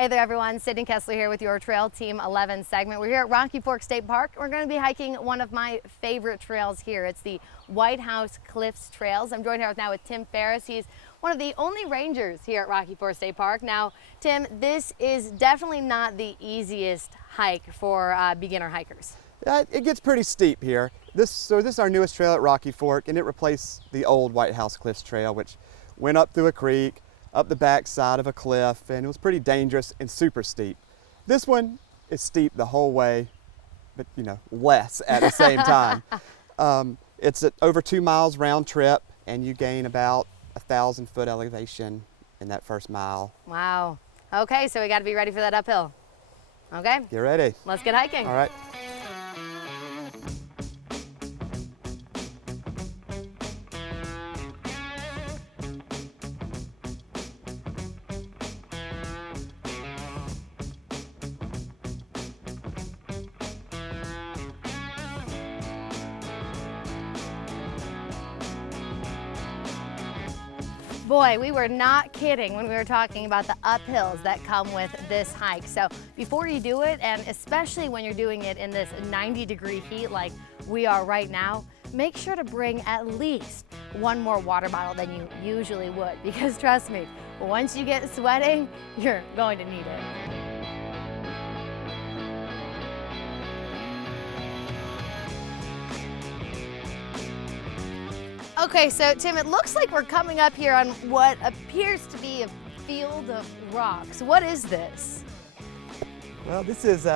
Hey there everyone, Sydney Kessler here with your Trail Team 11 segment. We're here at Rocky Fork State Park. We're going to be hiking one of my favorite trails here. It's the Whitehouse Cliffs Trails. I'm joined here now with Tim Ferris. He's one of the only rangers here at Rocky Fork State Park. Now, Tim, this is definitely not the easiest hike for beginner hikers. It gets pretty steep here. This is our newest trail at Rocky Fork, and it replaced the old Whitehouse Cliffs Trail, which went up through a creek, up the back side of a cliff, and it was pretty dangerous and super steep. This one is steep the whole way, but less at the same time. It's at over 2 miles round trip, and you gain about 1,000-foot elevation in that first mile. Wow. Okay, so we got to be ready for that uphill. Okay? Get ready. Let's get hiking. All right. Boy, we were not kidding when we were talking about the uphills that come with this hike. So before you do it, and especially when you're doing it in this 90-degree heat like we are right now, make sure to bring at least one more water bottle than you usually would, because trust me, once you get sweating, you're going to need it. Okay, so Tim, it looks like we're coming up here on what appears to be a field of rocks. What is this? Well, this is,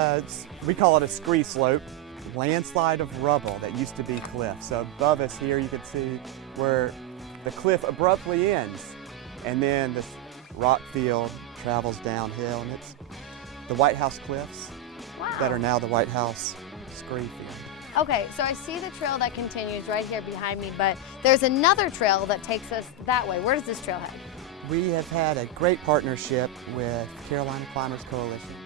we call it a scree slope, landslide of rubble that used to be cliff. So above us here you can see where the cliff abruptly ends, and then this rock field travels downhill, and it's the Whitehouse Cliffs that are now the Whitehouse Scree Field. Okay, so I see the trail that continues right here behind me, but there's another trail that takes us that way. Where does this trail head? We have had a great partnership with Carolina Climbers Coalition,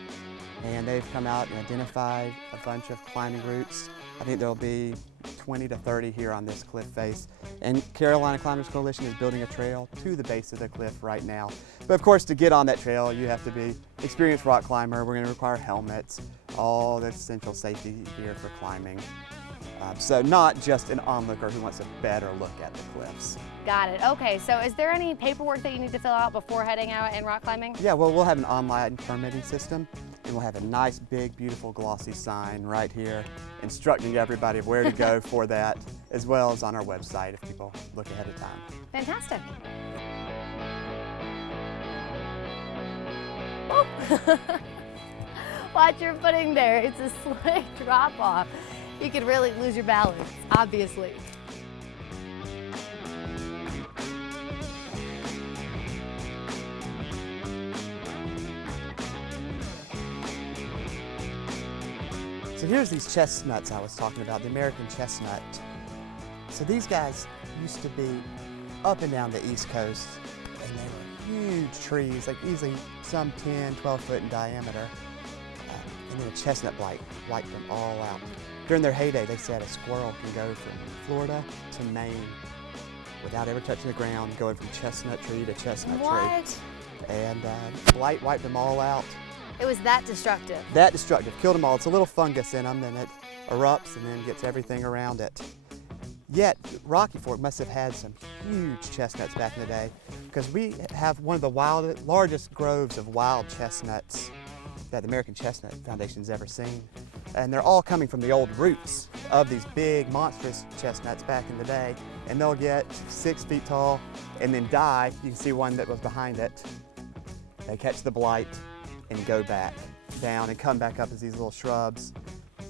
and they've come out and identified a bunch of climbing routes. I think there'll be 20 to 30 here on this cliff face. And Carolina Climbers Coalition is building a trail to the base of the cliff right now. But of course, to get on that trail, you have to be an experienced rock climber. We're going to require helmets, all the essential safety gear for climbing. So not just an onlooker who wants a better look at the cliffs. Got it. Okay, so is there any paperwork that you need to fill out before heading out and rock climbing? Yeah, well, we'll have an online permitting system, and we'll have a nice, big, beautiful glossy sign right here instructing everybody of where to go for that, as well as on our website if people look ahead of time. Fantastic. Oh. Watch your footing there. It's a slick drop off. You could really lose your balance, obviously. So here's these chestnuts I was talking about, the American chestnut. So these guys used to be up and down the East Coast, and they were huge trees, like easily some 10, 12 foot in diameter. And then a chestnut blight wiped them all out. During their heyday, they said a squirrel can go from Florida to Maine without ever touching the ground, going from chestnut tree to chestnut tree. And blight wiped them all out. It was that destructive? That destructive, killed them all. It's a little fungus in them, and it erupts and then gets everything around it. Yet, Rocky Fork must have had some huge chestnuts back in the day, because we have one of the largest groves of wild chestnuts that the American Chestnut Foundation's ever seen. And they're all coming from the old roots of these big, monstrous chestnuts back in the day. And they'll get 6 feet tall and then die. You can see one that was behind it. They catch the blight and go back down and come back up as these little shrubs.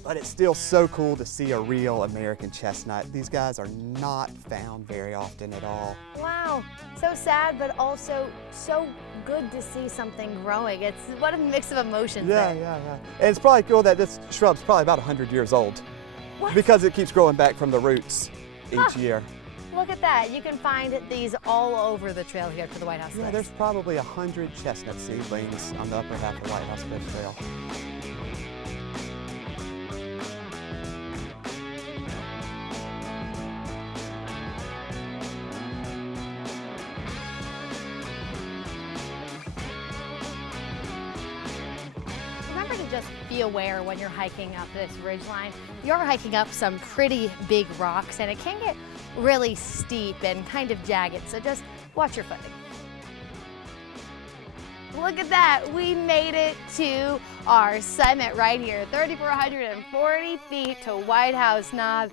But it's still so cool to see a real American chestnut. These guys are not found very often at all. Wow, so sad, but also so good to see something growing. It's what a mix of emotions. Yeah. And it's probably cool that this shrub's probably about 100 years old. What? Because it keeps growing back from the roots each year. Look at that. You can find these all over the trail here for the Whitehouse Cliffs. Yeah, there's probably 100 chestnut seedlings on the upper half of the Whitehouse Cliffs Trail. just be aware when you're hiking up this ridgeline. You're hiking up some pretty big rocks and it can get really steep and kind of jagged, so just watch your footing. Look at that, we made it to our summit right here, 3,440 feet to Whitehouse Knob.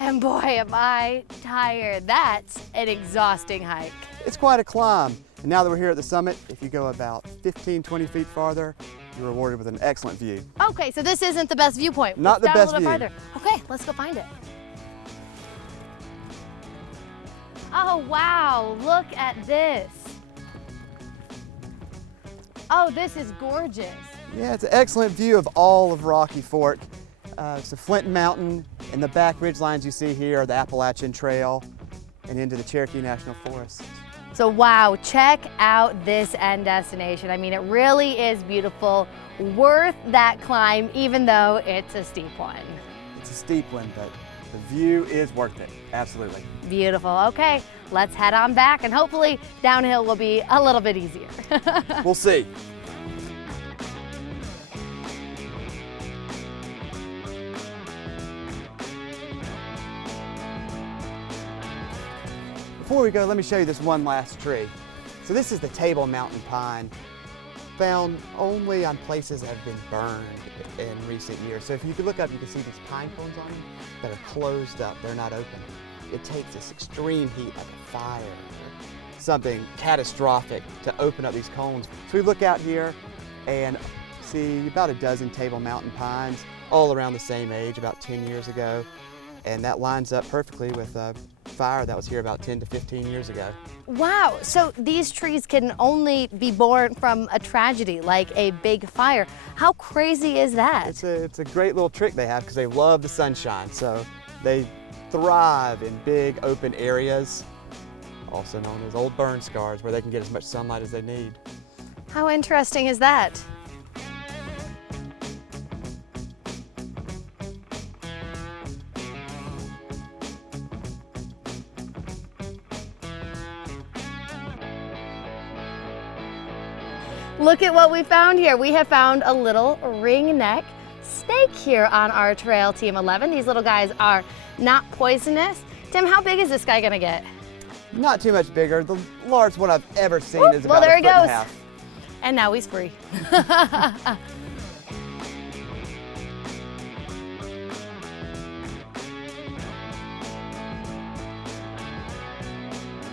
And boy, am I tired. That's an exhausting hike. It's quite a climb. And now that we're here at the summit, if you go about 15, 20 feet farther, you're rewarded with an excellent view. Okay, so this isn't the best viewpoint. Not the best view. Farther. Okay, let's go find it. Oh, wow, look at this. Oh, this is gorgeous. Yeah, it's an excellent view of all of Rocky Fork. It's the Flint Mountain, and the back ridge lines you see here are the Appalachian Trail and into the Cherokee National Forest. So wow, check out this end destination. I mean, it really is beautiful, worth that climb, even though it's a steep one. It's a steep one, but the view is worth it, absolutely. Beautiful, okay, let's head on back and hopefully downhill will be a little bit easier. We'll see. Before we go, let me show you this one last tree. So this is the Table Mountain Pine, found only on places that have been burned in recent years. So if you could look up, you can see these pine cones on them that are closed up, they're not open. It takes this extreme heat, like a fire or something catastrophic, to open up these cones. So we look out here and see about a dozen Table Mountain pines, all around the same age, about 10 years ago. And that lines up perfectly with a fire that was here about 10 to 15 years ago. Wow, so these trees can only be born from a tragedy like a big fire. How crazy is that? It's a great little trick they have because they love the sunshine. So they thrive in big open areas, also known as old burn scars, where they can get as much sunlight as they need. How interesting is that? Look at what we found here. We have found a little ringneck steak here on our trail, Team 11. These little guys are not poisonous. Tim, how big is this guy gonna get? Not too much bigger. The largest one I've ever seen is well, about there a he foot and a goes. half. And now he's free.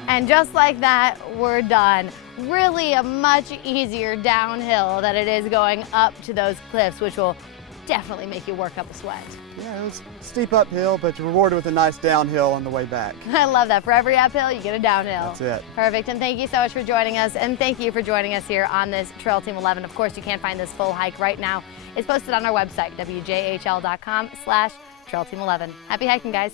And just like that, we're done. Really a much easier downhill than it is going up to those cliffs, which will definitely make you work up a sweat. Yeah, it was steep uphill, but you're rewarded with a nice downhill on the way back. I love that. For every uphill, you get a downhill. That's it. Perfect. And thank you so much for joining us. And thank you for joining us here on this Trail Team 11. Of course, you can find this full hike right now. It's posted on our website, wjhl.com/Trail Team 11. Happy hiking, guys.